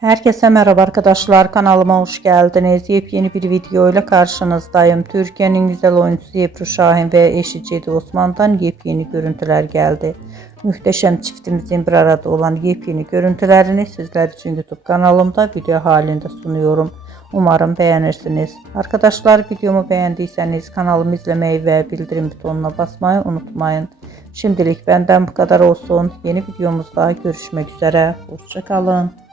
Herkese merhaba arkadaşlar, kanalıma hoş geldiniz. Yepyeni bir video ile karşınızdayım. Türkiye'nin güzel oyuncusu Ebru Şahin ve eşi Cedi Osman'dan yepyeni görüntüler geldi. Muhteşem çiftimizin bir arada olan yepyeni görüntülerini sizler için YouTube kanalımda video halinde sunuyorum. Umarım beğenirsiniz. Arkadaşlar, videomu beğendiyseniz kanalımı izlemeyi ve bildirim butonuna basmayı unutmayın. Şimdilik benden bu kadar olsun. Yeni videomuzda görüşmek üzere. Hoşça kalın.